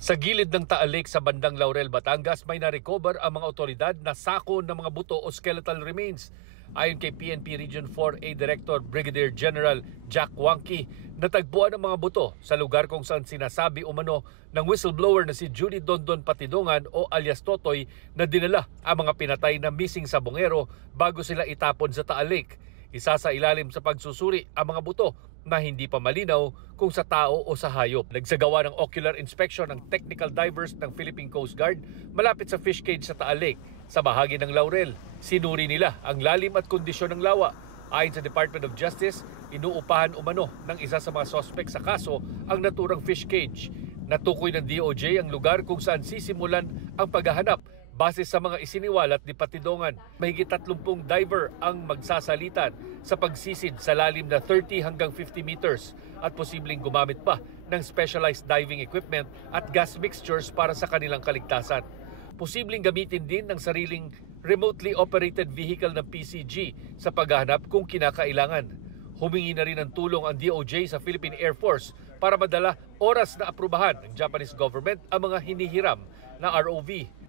Sa gilid ng Taal Lake sa bandang Laurel, Batangas, may na-recover ang mga otoridad na sako ng mga buto o skeletal remains. Ayon kay PNP Region 4A Director Brigadier General Jack Wangki, natagpuan ang mga buto sa lugar kung saan sinasabi umano ng whistleblower na si Judy Dondon Patidongan o alias Totoy na dinala ang mga pinatay na missing sabongero bago sila itapon sa Taal Lake. Isa sa ilalim sa pagsusuri ang mga buto na hindi pa malinaw kung sa tao o sa hayop. Nagsagawa ng ocular inspection ng technical divers ng Philippine Coast Guard malapit sa fish cage sa Taal Lake sa bahagi ng Laurel. Sinuri nila ang lalim at kondisyon ng lawa. Ayon sa Department of Justice, inuupahan umano ng isa sa mga sospek sa kaso ang naturang fish cage. Natukoy ng DOJ ang lugar kung saan sisimulan ang paghahanap base sa mga isiniwalat ni Patidongan. Mahigit 30 diver ang magsasalitan sa pagsisid sa lalim na 30 hanggang 50 meters at posibleng gumamit pa ng specialized diving equipment at gas mixtures para sa kanilang kaligtasan. Posibleng gamitin din ng sariling remotely operated vehicle ng PCG sa paghahanap kung kinakailangan. Humingi na rin ng tulong ang DOJ sa Philippine Air Force para madala oras na aprubahan ng Japanese government ang mga hinihiram na ROV.